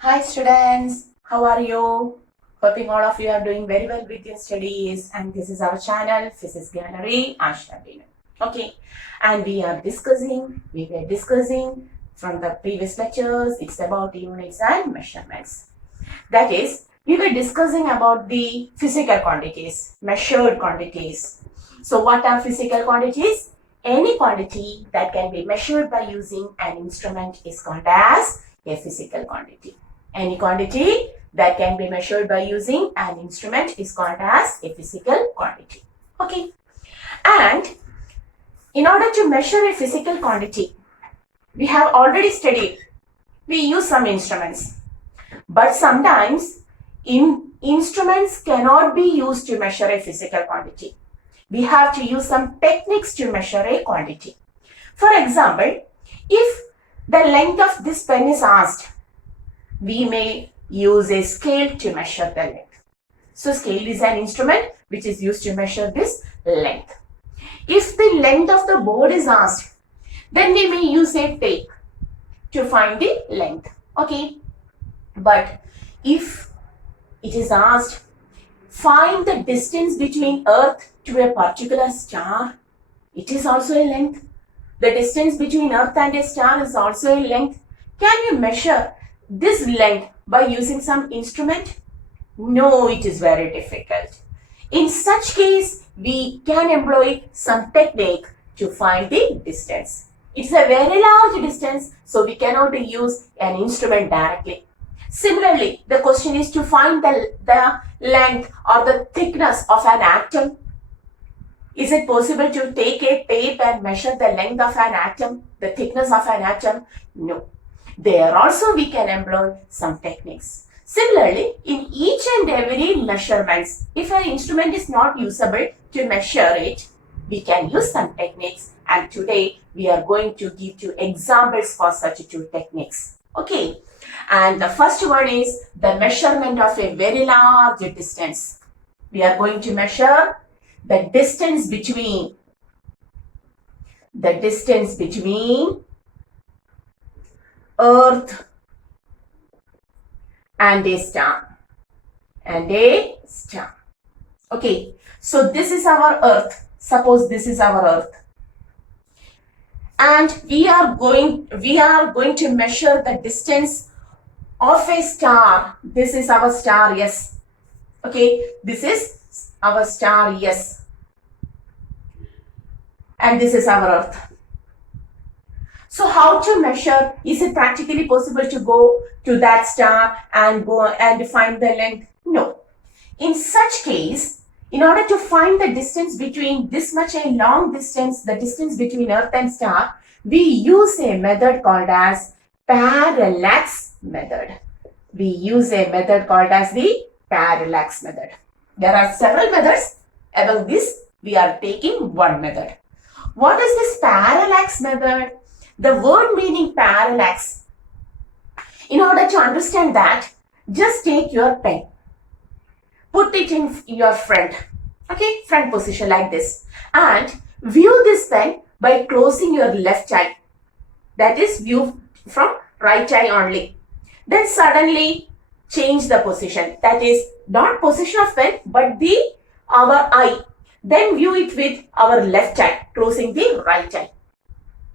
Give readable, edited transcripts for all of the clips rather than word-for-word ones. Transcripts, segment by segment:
Hi students, how are you? Hoping all of you are doing very well with your studies, and this is our channel Physics Gallery Ashna Binu. Okay, and we were discussing from the previous lectures, it's about units and measurements. That is, we were discussing about the physical quantities, measured quantities. So what are physical quantities? Any quantity that can be measured by using an instrument is called as a physical quantity. Any quantity that can be measured by using an instrument is called as a physical quantity. Okay. And in order to measure a physical quantity, we have already studied, we use some instruments. But sometimes instruments cannot be used to measure a physical quantity. We have to use some techniques to measure a quantity. For example, if the length of this pen is asked, we may use a scale to measure the length. So scale is an instrument which is used to measure this length. If the length of the board is asked, then we may use a tape to find the length. Okay. But if it is asked, find the distance between Earth to a particular star, it is also a length. The distance between Earth and a star is also a length. Can you measure this length by using some instrument? No, it is very difficult. In such case, we can employ some technique to find the distance. It's a very large distance, so we cannot use an instrument directly. Similarly, the question is to find the length or the thickness of an atom. Is it possible to take a tape and measure the length of an atom, the thickness of an atom? No. There also we can employ some techniques. Similarly, in each and every measurements, if an instrument is not usable to measure it, we can use some techniques, and today we are going to give you examples for such two techniques. Okay. And the first one is the measurement of a very large distance. We are going to measure the distance between Earth and a star. Okay, so this is our Earth. Suppose this is our Earth. And we are going to measure the distance of a star. This is our star, yes. Okay, this is our star, yes. And this is our Earth. So how to measure? Is it practically possible to go to that star and go and find the length? No. In such case, in order to find the distance between this much a long distance, the distance between Earth and star, we use a method called as parallax method. We use a method called as the parallax method. There are several methods. Among this, we are taking one method. What is this parallax method? The word meaning parallax. In order to understand that, just take your pen. Put it in your front. Okay, front position like this. And view this pen by closing your left eye. That is view from right eye only. Then suddenly change the position. That is not position of pen but our eye. Then view it with our left eye, closing the right eye.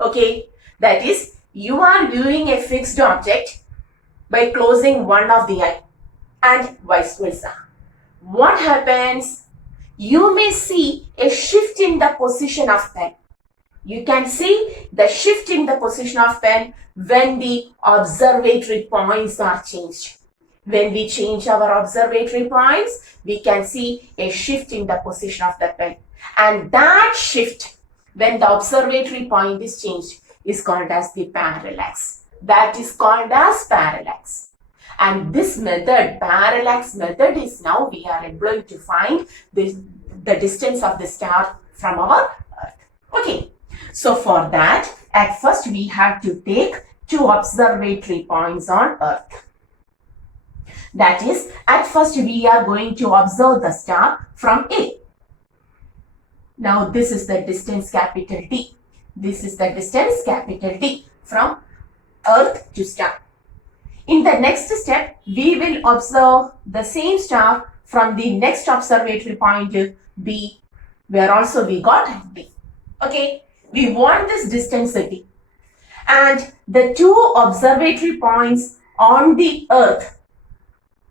Okay, that is you are viewing a fixed object by closing one of the eye and vice versa. What happens? You may see a shift in the position of pen. You can see the shift in the position of pen when the observatory points are changed. When we change our observatory points, we can see a shift in the position of the pen. And that shift, when the observatory point is changed, is called as the parallax. That is called as parallax. And this method, parallax method, is now we are employing to find the distance of the star from our Earth. Okay. So for that, at first we have to take two observatory points on Earth. That is, at first we are going to observe the star from A. Now this is the distance capital D. This is the distance capital D from Earth to star. In the next step, we will observe the same star from the next observatory point B, where also we got D. Okay, we want this distance D. And the two observatory points on the Earth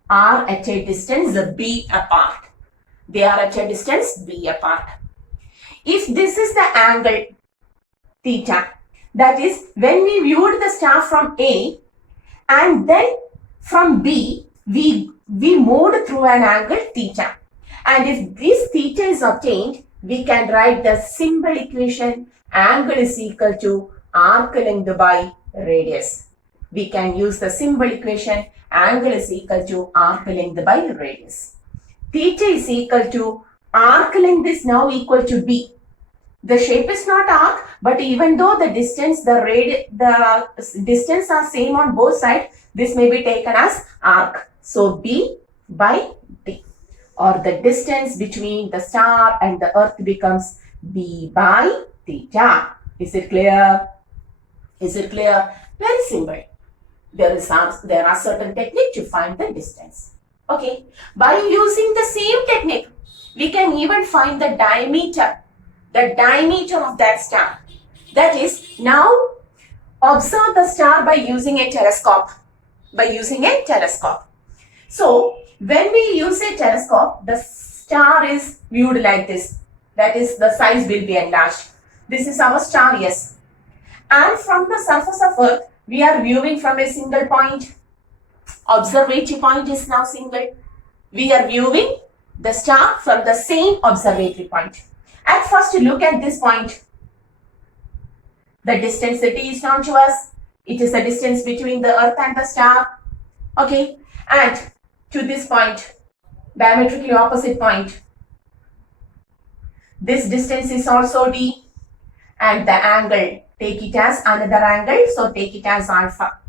are at a distance B apart. They are at a distance B apart. If this is the angle theta, that is when we viewed the star from A and then from B, we moved through an angle theta. And if this theta is obtained, we can write the simple equation angle is equal to arc length by radius. We can use the simple equation angle is equal to arc length by radius. Theta is equal to arc length is now equal to B. The shape is not arc, but even though the distance, the distance are same on both sides, this may be taken as arc. So B by D, or the distance between the star and the Earth becomes B by theta. Is it clear? Is it clear? Very simple. There are certain techniques to find the distance. Okay. By using the same technique, we can even find the diameter of that star. That is, now observe the star by using a telescope. So, when we use a telescope, the star is viewed like this. That is, the size will be enlarged. This is our star, yes. And from the surface of Earth, we are viewing from a single point. Observatory point is now single. We are viewing the star from the same observatory point. At first, look at this point. The distance that is known to us. It is the distance between the Earth and the star. Okay. And to this point, diametrically opposite point. This distance is also D. And the angle, take it as another angle. So, take it as alpha.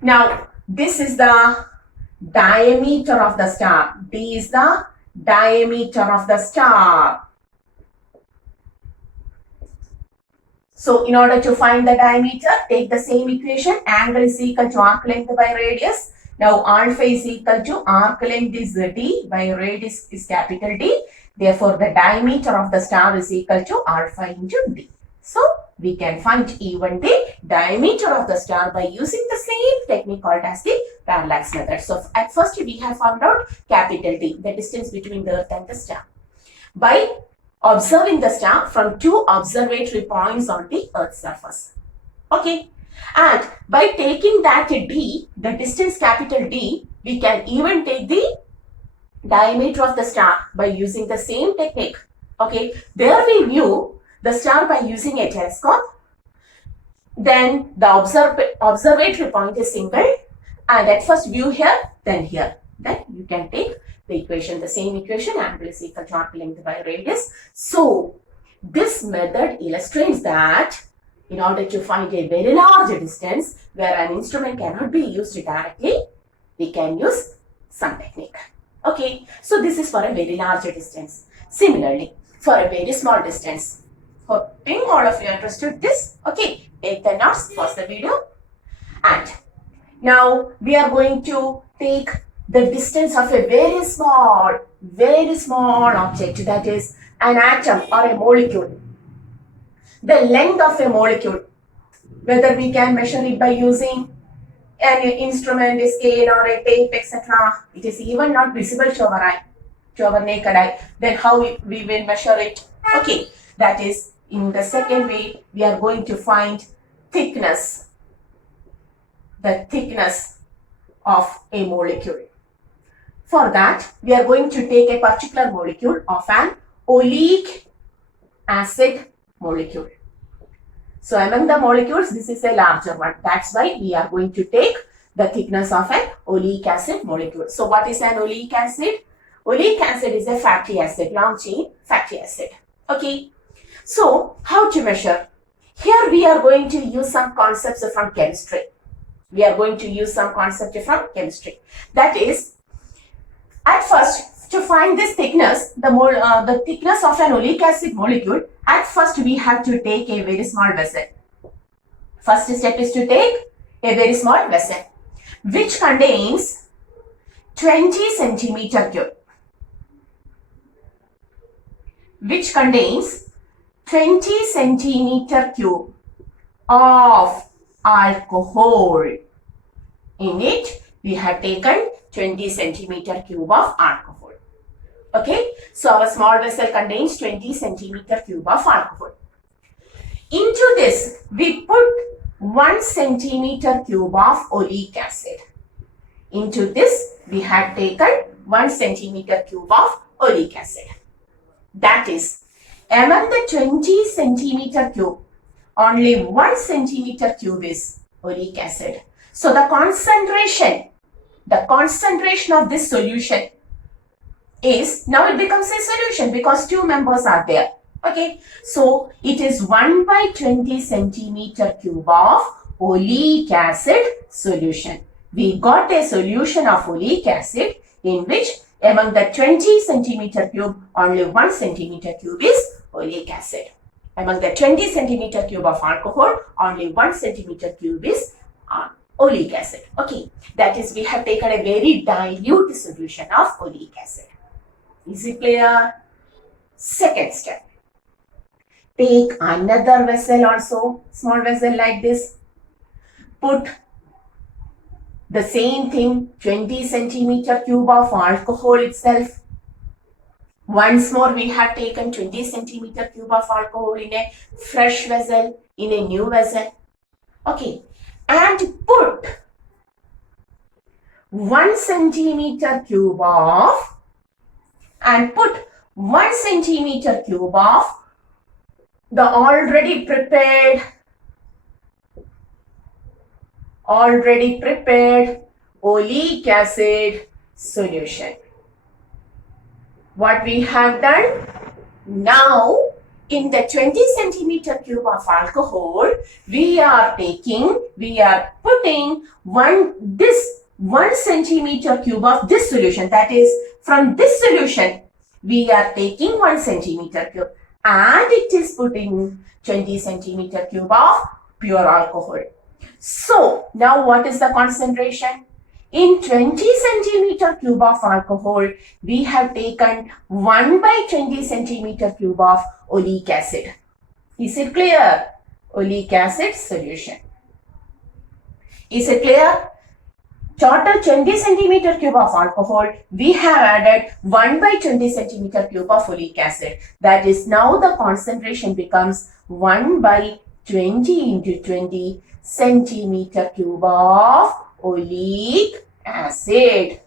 Now, this is the diameter of the star. D is the diameter of the star. So, in order to find the diameter, take the same equation. Angle is equal to arc length by radius. Now, alpha is equal to arc length is D by radius is capital D. Therefore, the diameter of the star is equal to alpha into D. So, we can find even the diameter of the star by using the same technique called as the parallax method. So, at first we have found out capital D, the distance between the Earth and the star, by observing the star from two observatory points on the Earth's surface. Okay. And by taking that D, the distance capital D, we can even take the diameter of the star by using the same technique. Okay. There we view the star by using a telescope. Then the observatory point is single. And at first view here, then here. Then you can take the equation, the same equation, angle is equal to arc length by radius. So, this method illustrates that in order to find a very large distance where an instrument cannot be used directly, we can use some technique. Okay, so this is for a very large distance. Similarly, for a very small distance. Hoping all of you understood this. Okay, take the notes, pause the video. And now we are going to take the distance of a very small object, that is an atom or a molecule. The length of a molecule, whether we can measure it by using an instrument, a scale or a tape, etc. It is even not visible to our eye, to our naked eye. Then how we will measure it? Okay, that is in the second way, we are going to find thickness, the thickness of a molecule. For that, we are going to take a particular molecule of an oleic acid molecule. So, among the molecules, this is a larger one. That's why we are going to take the thickness of an oleic acid molecule. So, what is an oleic acid? Oleic acid is a fatty acid, long chain fatty acid. Okay. So, how to measure? Here we are going to use some concepts from chemistry. That is, at first, to find this thickness, the thickness of an oleic acid molecule, at first we have to take a very small vessel. First step is to take a very small vessel. which contains 20 centimeter cube, which contains 20 centimeter cube of alcohol. In it, we have taken 20 centimeter cube of alcohol. Okay, so our small vessel contains 20 centimeter cube of alcohol. Into this, we put 1 centimeter cube of oleic acid. Into this, we have taken 1 centimeter cube of oleic acid. That is, among the 20 centimeter cube, only 1 centimeter cube is oleic acid. So the concentration of this solution is, now it becomes a solution because 2 members are there. Okay, so it is 1 by 20 centimeter cube of oleic acid solution. We got a solution of oleic acid in which among the 20 centimeter cube, only 1 centimeter cube is oleic acid. Among the 20 centimeter cube of alcohol, only 1 centimeter cube is oleic acid. Okay, that is, we have taken a very dilute solution of oleic acid. Is it clear? Second step. Take another vessel also, small vessel like this. Put the same thing, 20 centimeter cube of alcohol itself. Once more, we have taken 20 centimeter cube of alcohol in a fresh vessel, in a new vessel. Okay, and put 1 centimeter cube of, and put 1 centimeter cube of the already prepared oleic acid solution. What we have done? Now, in the 20 centimeter cube of alcohol, we are putting 1 centimeter cube of this solution. That is, from this solution, we are taking 1 centimeter cube and it is putting 20 centimeter cube of pure alcohol. So, now what is the concentration? In 20 centimeter cube of alcohol, we have taken 1 by 20 centimeter cube of oleic acid. Is it clear? Oleic acid solution. Is it clear? Total 20 centimeter cube of alcohol, we have added 1 by 20 centimeter cube of oleic acid. That is, now the concentration becomes 1 by 20 into 20 centimeter cube of oleic acid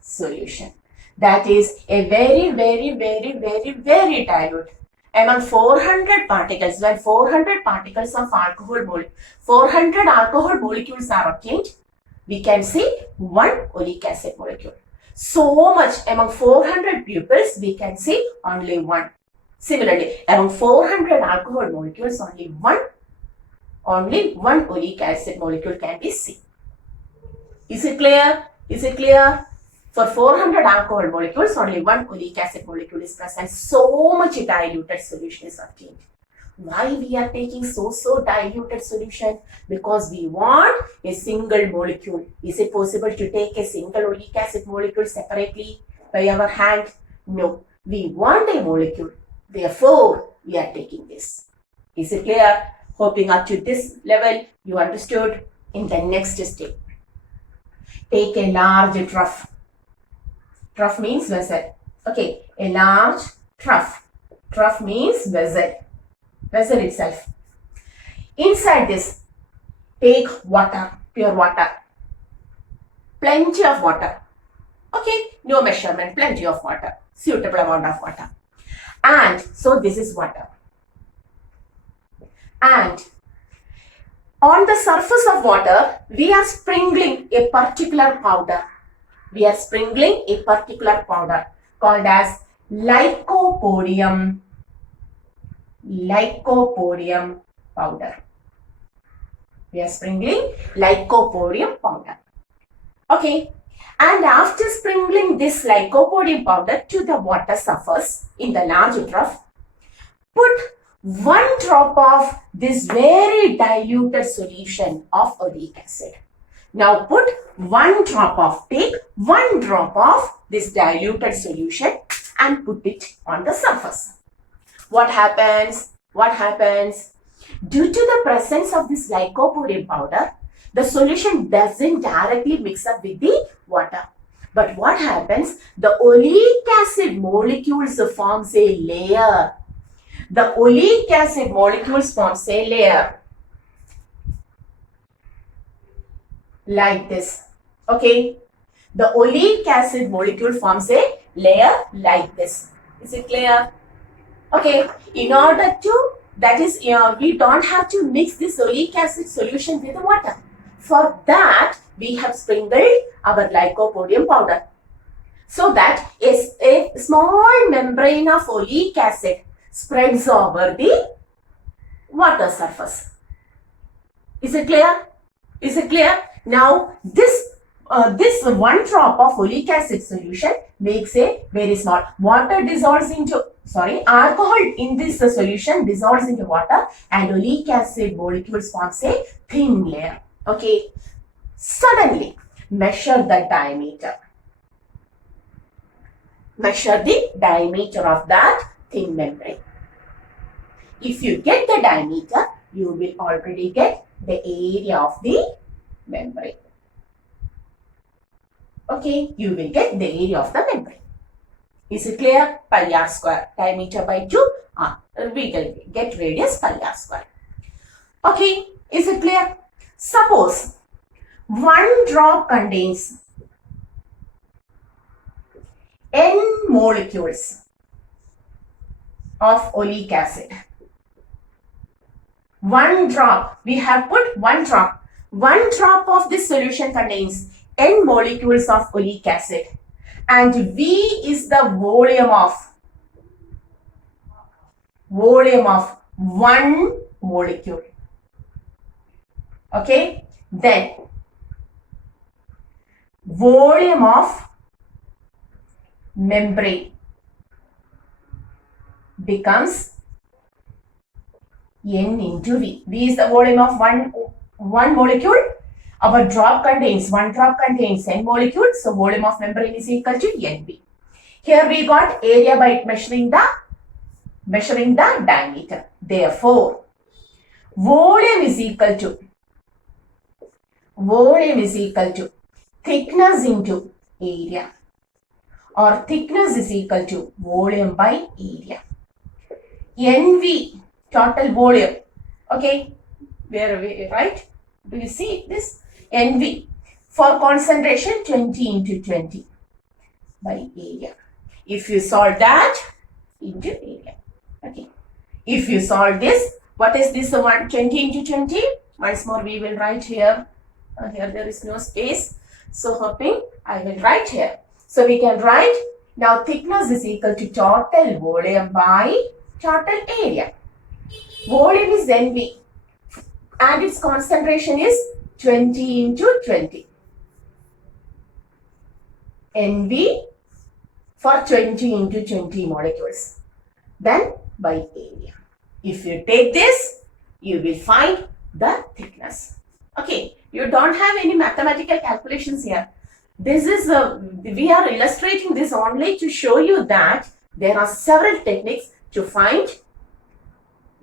solution. That is a very dilute. Among 400 particles, when 400 particles of alcohol 400 alcohol molecules are obtained, we can see 1 oleic acid molecule. So much, among 400 pupils, we can see only 1. Similarly, among 400 alcohol molecules, only one oleic acid molecule can be seen. Is it clear? Is it clear? For 400 alcohol molecules, only 1 oleic acid molecule is present. So much diluted solution is obtained. Why we are taking so diluted solution? Because we want a single molecule. Is it possible to take a single oleic acid molecule separately by our hand? No. We want a molecule. Therefore, we are taking this. Is it clear? Hoping up to this level, you understood. In the next step, take a large trough. Trough means vessel. Okay, a large trough. Trough means vessel. Vessel itself. Inside this, take water, pure water. Plenty of water. Okay, no measurement, plenty of water. Suitable amount of water. And so this is water. And on the surface of water, we are sprinkling a particular powder. We are sprinkling a particular powder called as lycopodium. Lycopodium powder. We are sprinkling lycopodium powder. Okay. And after sprinkling this lycopodium powder to the water surface in the large trough, put 1 drop of this very diluted solution of oleic acid. Now take 1 drop of this diluted solution and put it on the surface. What happens? Due to the presence of this lycopodium powder, the solution doesn't directly mix up with the water. But what happens? The oleic acid molecules forms a layer. The oleic acid molecules forms a layer like this. Okay. The oleic acid molecule forms a layer like this. Is it clear? Okay. In order to, that is, we don't have to mix this oleic acid solution with the water. For that, we have sprinkled our lycopodium powder, so that a small membrane of oleic acid spreads over the water surface. Is it clear? Is it clear? Now, this 1 drop of oleic acid solution makes a very small, alcohol in this solution dissolves into water, and oleic acid molecules forms a thin layer. Okay. Suddenly, measure the diameter. Measure the diameter of that thin membrane. If you get the diameter, you will already get the area of the membrane. Okay, you will get the area of the membrane. Is it clear? Pi r square, diameter by 2 r. We will get radius pi r square. Okay, is it clear? Suppose 1 drop contains n molecules of oleic acid. 1 drop, we have put 1 drop. 1 drop of this solution contains n molecules of oleic acid, and V is the volume of 1 molecule. Okay, then volume of membrane becomes N into V. V is the volume of one molecule. Our drop contains, 1 drop contains n molecules, so volume of membrane is equal to NV. Here we got area by measuring the diameter. Therefore, volume is equal to thickness into area, or thickness is equal to volume by area. NV, total volume. Okay, where are we, right? Do you see this? NV for concentration 20 into 20 by area. If you solve that into area. Okay. If you solve this, what is this 20 into 20? Once more we will write here. Here there is no space. So hoping I will write here. So we can write, now thickness is equal to total volume by total area. Volume is NV and its concentration is 20 into 20. NV for 20 into 20 molecules. Then by area. If you take this, you will find the thickness. Okay, you don't have any mathematical calculations here. This is we are illustrating this only to show you that there are several techniques to find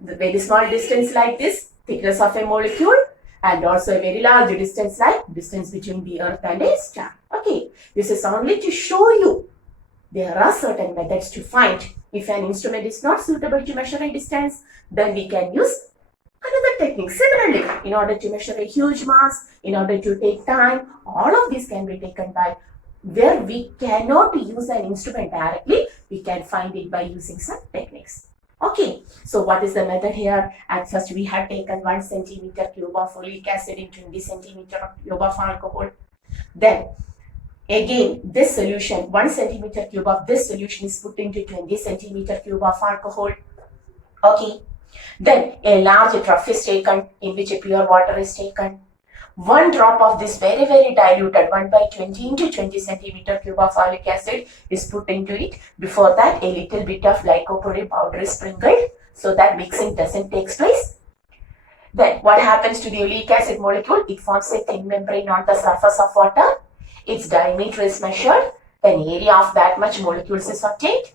the very small distance like this, thickness of a molecule, and also a very large distance like distance between the earth and a star. Okay, this is only to show you there are certain methods to find. If an instrument is not suitable to measure a distance, then we can use another technique. Similarly, in order to measure a huge mass, in order to take time, all of these can be taken by where we cannot use an instrument directly, we can find it by using some techniques. Okay, so what is the method here? At first we have taken 1 centimeter cube of folic acid in 20 centimeter cube of alcohol. Then again this solution, 1 centimeter cube of this solution is put into 20 centimeter cube of alcohol. Okay, then a large trough is taken in which a pure water is taken. 1 drop of this very diluted 1 by 20 into 20 centimeter cube of folic acid is put into it. Before that, a little bit of lycopodium powder is sprinkled so that mixing doesn't take place. Then what happens to the oleic acid molecule? It forms a thin membrane on the surface of water. Its diameter is measured. Then area of that much molecules is obtained.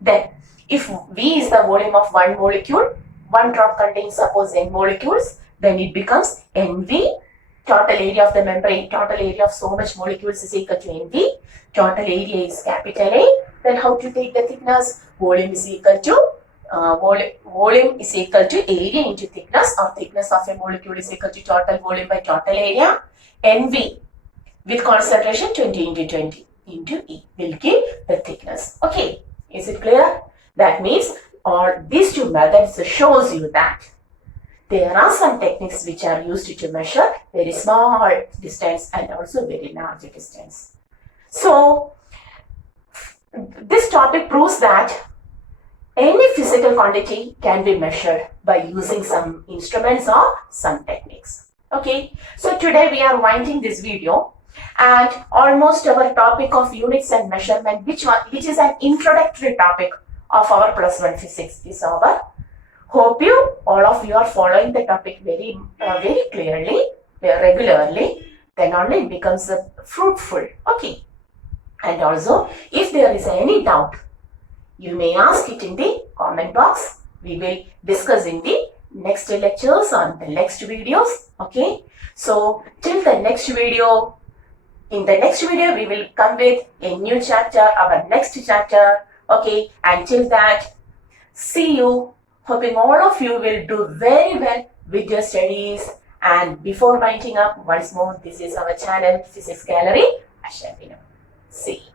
Then if V is the volume of one molecule, one drop contains suppose n molecules, then it becomes NV. Total area of the membrane, total area of so much molecules is equal to NV. Total area is capital A. Then how to take the thickness? Volume is equal to volume is equal to area into thickness, or thickness of a molecule is equal to total volume by total area. NV with concentration 20 into 20 into E will give the thickness. Okay, is it clear? That means or these two methods shows you that there are some techniques which are used to measure very small distance and also very large distance. So this topic proves that any physical quantity can be measured by using some instruments or some techniques. Okay, so today we are winding this video, and almost our topic of units and measurement, which is an introductory topic of our +1 physics, is over. Hope all of you are following the topic very clearly, regularly. Then only it becomes fruitful. Okay, and also if there is any doubt, you may ask it in the comment box. We will discuss in the next lectures on the next videos. Okay, so till the next video, in the next video we will come with a new chapter, our next chapter. Okay, until that, see you. Hoping all of you will do very well with your studies. And before winding up, once more, this is our channel, Physics Gallery, Asha Binu. See you.